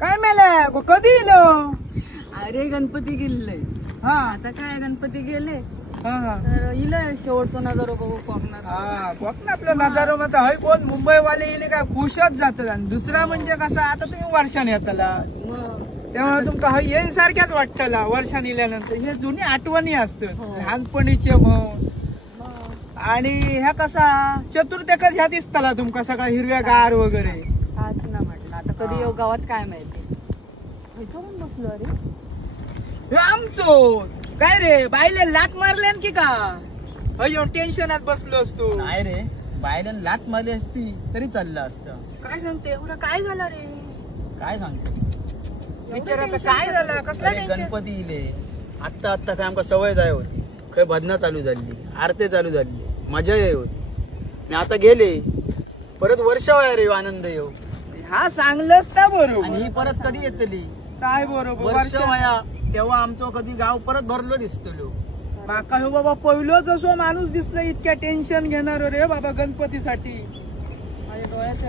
काय मेला कधी इलो? अरे गणपती गेले. हा आता काय गणपती गेले हा तर इलं शेवटचा नजारो बघू कोकणात. हा बघ ना आपलं नजारो मध्ये हय कोण मुंबईवाले येले काय खुशच जातात. आणि दुसरा म्हणजे कसं आता तुम्ही वर्षाने येताला तेव्हा तुमका हय येईल सारख्याच वाटतला वर्षाने इल्यानंतर. हे जुनी आठवणी असतात लहानपणीचे म्हणून. आणि ह्या कसा चतुर्थीकच ह्या दिसताला तुमका सगळा हिरव्यागार वगैरे. आज ना म्हटलं आता कधी येऊ गावात काय माहिती. इथून बसलो अरे हे आमचो काय रे बाईले लात मारले की का अयो टेन्शनात बसलो असतो. नाही रे बायडन लात मारली असती तरी चाललं असतं. काय सांगते एवढं काय झालं रे? काय सांगतो विचारायचं काय झालं कसलं अरे टेन्शन? गणपती इले आत्ता आत्ता काय आमका सवय जाय होती. खय भजना चालू झाली आरती चालू झाली मजा ये होती. मी आता गेले परत वर्ष वया रे आनंद येऊ. हा सांगलंच ना आणि बरोबर. ही परत कधी येतली काय बरोबर वर्ष वया तेव्हा आमचं कधी गाव परत भरलो दिसतलो. माका हो बाबा पहिलोच असो माणूस दिसलं इतक्या टेन्शन घेणार रे बाबा गणपतीसाठी. माझ्या डोळ्याचं